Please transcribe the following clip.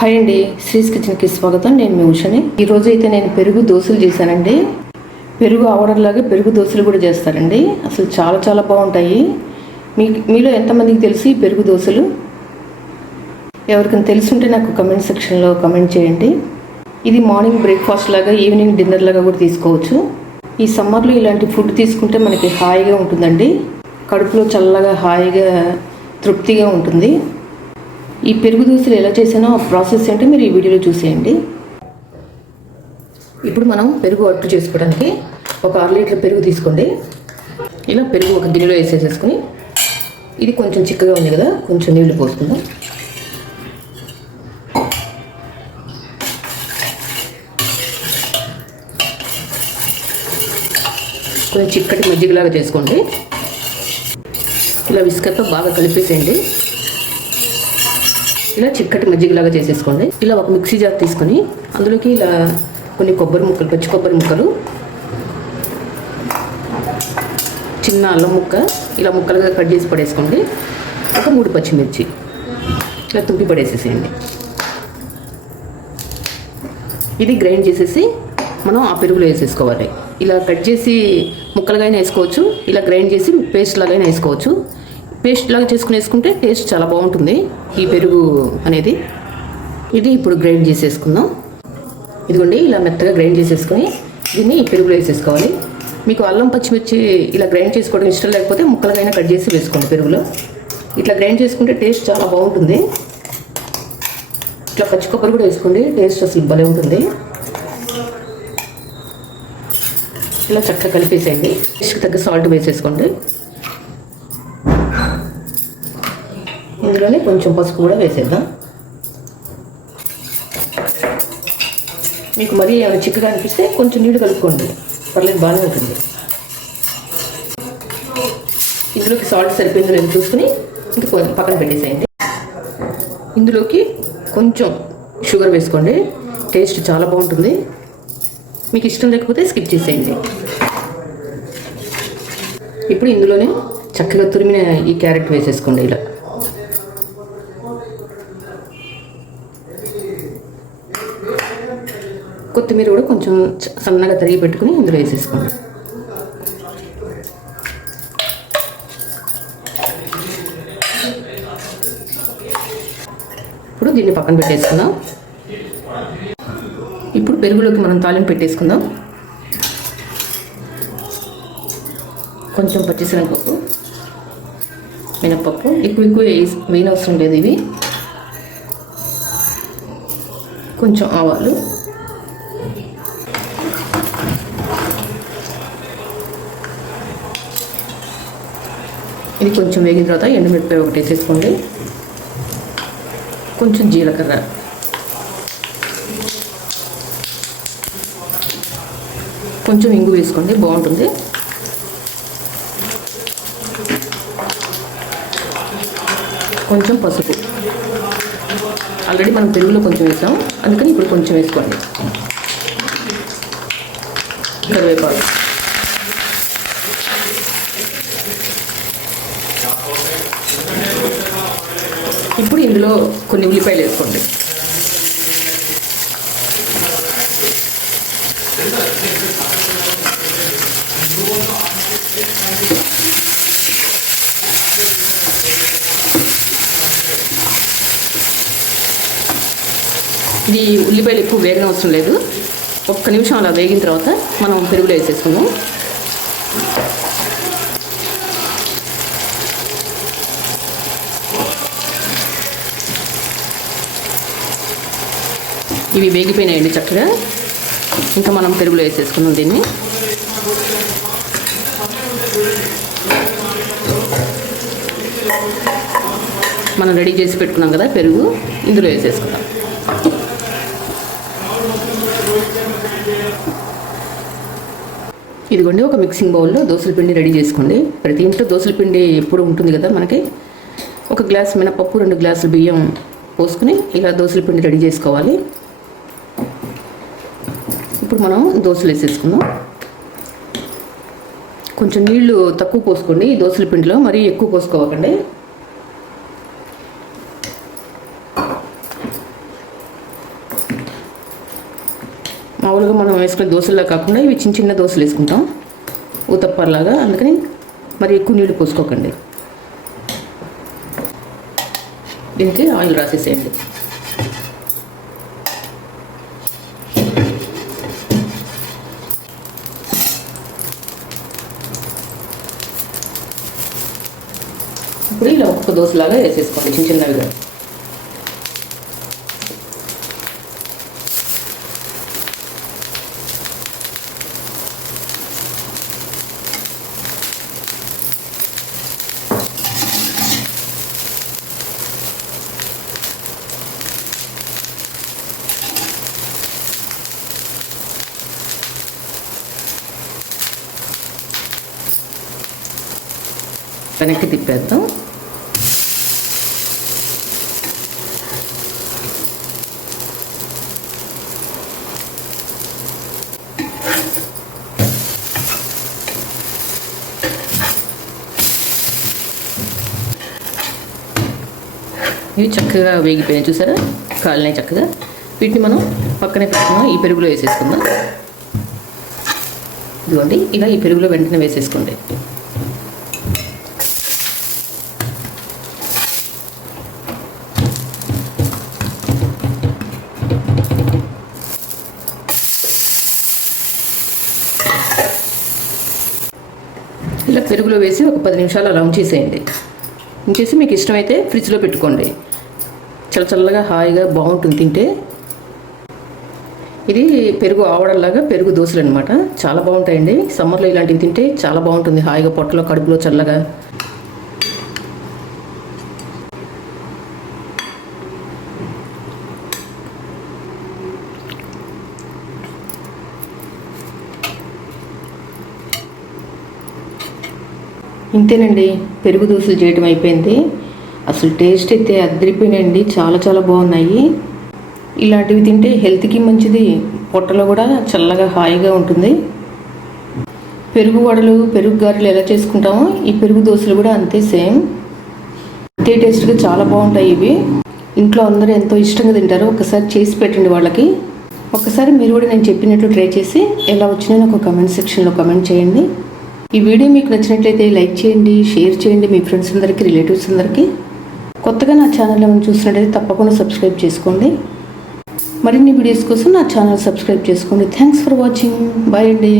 Hi అండి శ్రీస్ కిచెన్కి స్వాగతం. నేను మీ ఉషని. ఈరోజు అయితే నేను పెరుగు దోశలు చేశానండి. పెరుగు ఆవడంలాగా పెరుగు దోశలు కూడా చేస్తారండి అసలు చాలా చాలా బాగుంటాయి. మీ మీలో ఎంతమందికి తెలిసి ఈ పెరుగు దోశలు? ఎవరికైనా తెలుసుంటే నాకు కమెంట్ సెక్షన్లో కమెంట్ చేయండి. ఇది మార్నింగ్ బ్రేక్ఫాస్ట్ లాగా ఈవినింగ్ డిన్నర్ లాగా కూడా తీసుకోవచ్చు. ఈ సమ్మర్లో ఇలాంటి ఫుడ్ తీసుకుంటే మనకి హాయిగా ఉంటుందండి. కడుపులో చల్లగా హాయిగా తృప్తిగా ఉంటుంది. ఈ పెరుగు దోశలు ఎలా చేసానో ఆ ప్రాసెస్ ఏంటో మీరు ఈ వీడియోలో చూసేయండి. ఇప్పుడు మనం పెరుగు అట్టు చేసుకోవడానికి ఒక అర లీటర్ పెరుగు తీసుకోండి. ఇలా పెరుగు ఒక గిన్నెలో వేసేసేసుకుని ఇది కొంచెం చిక్కగా ఉంది కదా కొంచెం నీళ్ళు పోసుకుందాం. కొంచెం చిక్కటి మజ్జిగలాగా చేసుకోండి. ఇలా విస్కర్తో బాగా కలిపేసేయండి. ఇలా చిక్కటి మజ్జిగలాగా చేసేసుకోండి. ఇలా ఒక మిక్సీ జార్ తీసుకొని అందులోకి ఇలా కొన్ని కొబ్బరి ముక్కలు పచ్చి కొబ్బరి ముక్కలు చిన్న అల్లం ముక్క ఇలా ముక్కలుగా కట్ చేసి పడేసుకోండి. ఒక మూడు పచ్చిమిర్చి ఇలా తుంపి పడేసేసేయండి. ఇది గ్రైండ్ చేసేసి మనం ఆ పెరుగులో వేసేసుకోవాలి. ఇలా కట్ చేసి ముక్కలుగా అయినా వేసుకోవచ్చు. ఇలా గ్రైండ్ చేసి పేస్ట్ లాగా వేసుకోవచ్చు. పేస్ట్ లాగా చేసుకుని వేసుకుంటే టేస్ట్ చాలా బాగుంటుంది. ఈ పెరుగు అనేది. ఇది ఇప్పుడు గ్రైండ్ చేసేసుకుందాం. ఇదిగోండి ఇలా మెత్తగా గ్రైండ్ చేసేసుకొని దీన్ని పెరుగులో వేసేసుకోవాలి. మీకు అల్లం పచ్చిమిర్చి ఇలా గ్రైండ్ చేసుకోవడం ఇష్టం లేకపోతే ముక్కలకైనా కట్ చేసి వేసుకోండి పెరుగులో. ఇట్లా గ్రైండ్ చేసుకుంటే టేస్ట్ చాలా బాగుంటుంది. ఇట్లా పచ్చి కొబ్బరి కూడా వేసుకోండి టేస్ట్ అసలు భలే ఉంటుంది. ఇలా చక్కగా కలిపేసేయండి. టేస్ట్కి తగ్గ సాల్ట్ వేసేసుకోండి. ఇందులోనే కొంచెం పసుపు కూడా వేసేద్దాం. మీకు మరీ ఏమైనా చిక్కగా అనిపిస్తే కొంచెం నీళ్ళు కలుపుకోండి. పర్లేదు బాగానే ఉంటుంది. ఇందులోకి సాల్ట్ సరిపోయిందో లేదో చూసుకుని ఇంకా పక్కన పెట్టేసేయండి. ఇందులోకి కొంచెం షుగర్ వేసుకోండి. టేస్ట్ చాలా బాగుంటుంది. మీకు ఇష్టం లేకపోతే స్కిప్ చేసేయండి. ఇప్పుడు ఇందులోనే చక్కగా తురిమిన ఈ క్యారెట్ వేసేసుకోండి ఇలా. కొత్తిమీర కూడా కొంచెం సన్నగా తరిగి పెట్టుకుని ఇందులో వేసేసుకోండి. ఇప్పుడు దీన్ని పక్కన పెట్టేసుకుందాం. ఇప్పుడు పెరుగులోకి మనం తాలింపు పెట్టేసుకుందాం. కొంచెం పచ్చిశనగపప్పు మినప్పప్పు ఎక్కువ ఎక్కువ వేయనవసరం లేదు ఇవి. కొంచెం ఆవాలు ఇది కొంచెం వేగిన తర్వాత ఎండుమిరపకాయ ఒకటి వేసేసుకోండి కొంచెం జీలకర్ర. కొంచెం ఇంగు వేసుకోండి బాగుంటుంది. కొంచెం పసుపు. ఆల్రెడీ మనం పెరుగులో కొంచెం వేసాం. అందుకని ఇప్పుడు కొంచెం వేసుకోండి. కరివేపాకు ఇప్పుడు ఇందులో కొన్ని ఉల్లిపాయలు వేసుకోండి. ఇది ఉల్లిపాయలు ఎక్కువ వేగన అవసరం లేదు. ఒక్క నిమిషం అలా వేగిన తర్వాత మనం పెరుగులో వేసేసుకుందాం. ఇవి వేగిపోయినాయండి చక్కగా. ఇంకా మనం పెరుగులో వేసేసుకున్నాం దీన్ని. మనం రెడీ చేసి పెట్టుకున్నాం కదా పెరుగు ఇందులో వేసేసుకుందాం. ఇదిగోండి ఒక మిక్సింగ్ బౌల్లో దోసల పిండి రెడీ చేసుకోండి. ప్రతి ఇంట్లో దోసల పిండి ఎప్పుడు ఉంటుంది కదా మనకి. ఒక గ్లాస్ మినపప్పు రెండు గ్లాసులు బియ్యం పోసుకుని ఇలా దోసల పిండి రెడీ చేసుకోవాలి. ఇప్పుడు మనం దోశలు వేసేసుకుందాం. కొంచెం నీళ్ళు తక్కువ పోసుకోండి. ఈ దోశల పిండిలో మరీ ఎక్కువ పోసుకోవకండి. మామూలుగా మనం వేసుకునే దోశలా కాకుండా ఇవి చిన్న చిన్న దోశలు వేసుకుంటాం. ఊతప్పర్లాగా. అందుకని మరి ఎక్కువ నీళ్ళు పోసుకోకండి. దీనికి ఆయిల్ రాసేసేయండి. ఇప్పుడు ఇలా ఒక్కొక్క దోశలాగా వేసేసుకోండి చిన్న చిన్నవిగా. వెనక్కి తిప్పేద్దాం. ఇవి చక్కగా వేగిపోయినాయి చూసారా? కాలినాయి చక్కగా. వీటిని మనం పక్కనే పెట్టుకున్నాం. ఈ పెరుగులో వేసేసుకుందాం. ఇదిగోండి ఇలా ఈ పెరుగులో వెంటనే వేసేసుకోండి. ఇలా పెరుగులో వేసి ఒక పది నిమిషాలు అలా ఉంచేసేయండి. ఇంకేసి మీకు ఇష్టమైతే ఫ్రిడ్జ్లో పెట్టుకోండి. చల్ల చల్లగా హాయిగా బాగుంటుంది తింటే. ఇది పెరుగు ఆవడల్లాగా పెరుగు దోశలు అనమాట చాలా బాగుంటాయండి. సమ్మర్లో ఇలాంటివి తింటే చాలా బాగుంటుంది. హాయిగా పొట్టలో కడుపులో చల్లగా. ఇంతేనండి పెరుగు దోశలు చేయడం అయిపోయింది. అసలు టేస్ట్ అయితే అద్దరిపోయినండి చాలా చాలా బాగున్నాయి. ఇలాంటివి తింటే హెల్త్కి మంచిది పొట్టలో కూడా చల్లగా హాయిగా ఉంటుంది. పెరుగు వడలు పెరుగు గారెలు ఎలా చేసుకుంటామో ఈ పెరుగు దోశలు కూడా అంతే సేమ్. అంతే టేస్ట్గా చాలా బాగుంటాయి ఇవి. ఇంట్లో అందరూ ఎంతో ఇష్టంగా తింటారు ఒకసారి చేసి పెట్టండి వాళ్ళకి. ఒకసారి మీరు కూడా నేను చెప్పినట్లు ట్రై చేసి ఎలా వచ్చినా నాకు కమెంట్ సెక్షన్లో కమెంట్ చేయండి. ఈ వీడియో మీకు నచ్చినట్లయితే లైక్ చేయండి షేర్ చేయండి. మీ ఫ్రెండ్స్ అందరికీ రిలేటివ్స్ అందరికీ. కొత్తగా నా ఛానల్ ఏమైనా చూసినట్లయితే తప్పకుండా సబ్స్క్రైబ్ చేసుకోండి. మరిన్ని వీడియోస్ కోసం నా ఛానల్ సబ్స్క్రైబ్ చేసుకోండి. థ్యాంక్స్ ఫర్ వాచింగ్ బాయ్ అండి.